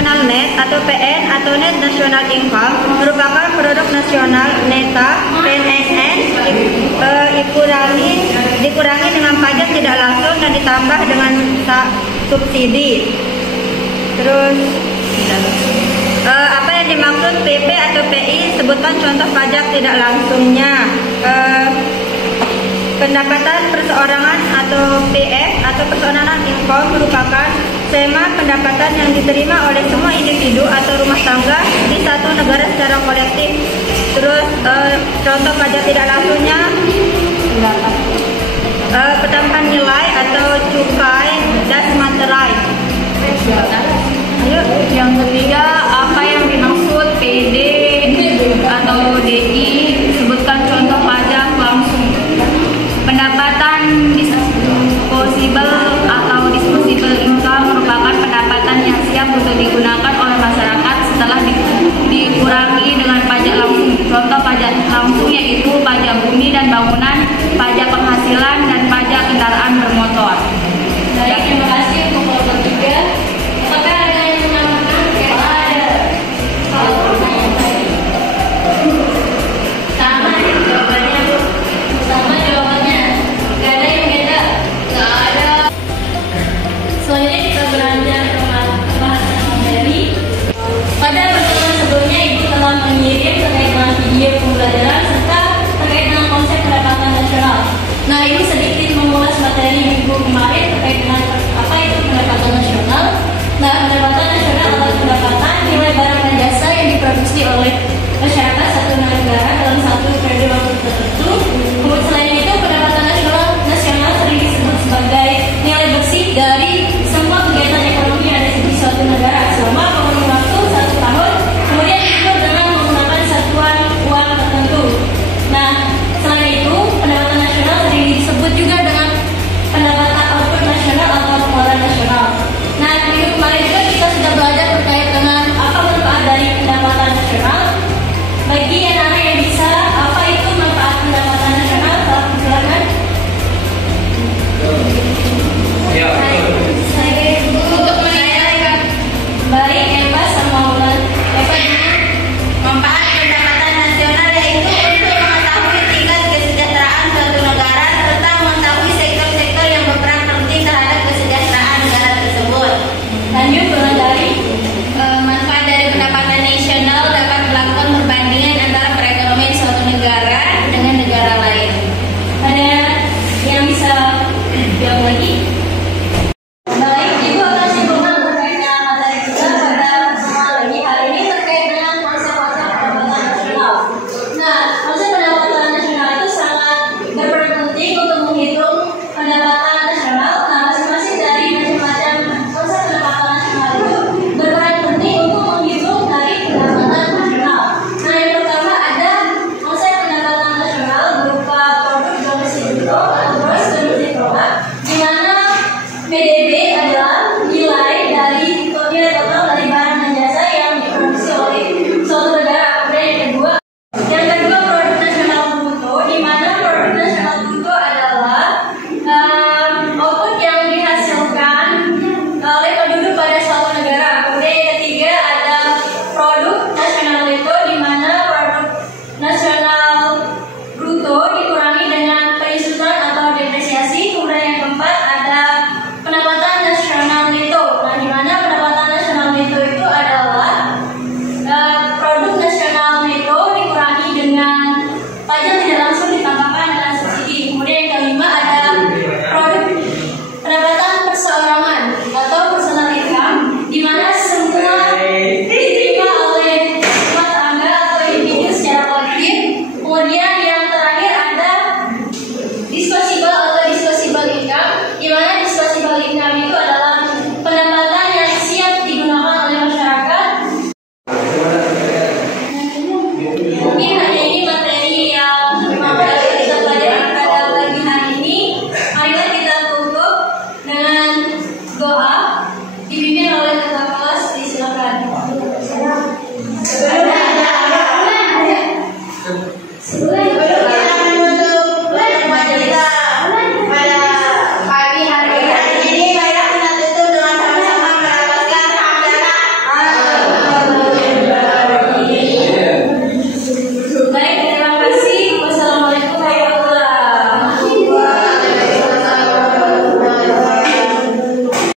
nasional net atau PN atau net national income merupakan produk nasional neta PNN dikurangi dengan pajak tidak langsung dan ditambah dengan subsidi. Terus apa yang dimaksud PP atau PI? Sebutkan contoh pajak tidak langsungnya. Pendapatan perseorangan atau PF atau personal income merupakan skema pendapatan yang diterima oleh semua individu atau rumah tangga di satu negara secara kolektif. Terus contoh pajak tidak langsungnya pertambahan nilai atau cukai das materai. Ayo, yang ketiga, apa yang dimaksud PD atau DI? Sebutkan contoh pajak langsung. Pendapatan disposable atau disposable income merupakan pendapatan yang siap untuk digunakan oleh masyarakat setelah dikurangi dengan pajak langsung. Contoh pajak langsung yaitu pajak bumi dan bangunan, pajak penghasilan, dan pajak kendaraan bermotor. Baik, terima kasih untuk kelompok 3. Apakah ada yang menambahkan? Ada. Kalau pertanyaan tadi sama ya jawabannya, Bu. Sama jawabannya. Gak ada yang beda. Gak ada. Selanjutnya kita beranjak ke pembahasan materi. Pada pertemuan sebelumnya Ibu telah mengirim terkait dengan video pembelajaran serta terkait dengan konsep pendapatan nasional. Nah, Ibu sedikit mengulas materi Ibu kemarin terkait dengan apa itu pendapatan nasional. Nah, pendapatan nasional adalah pendapatan nilai barang dan jasa yang diproduksi oleh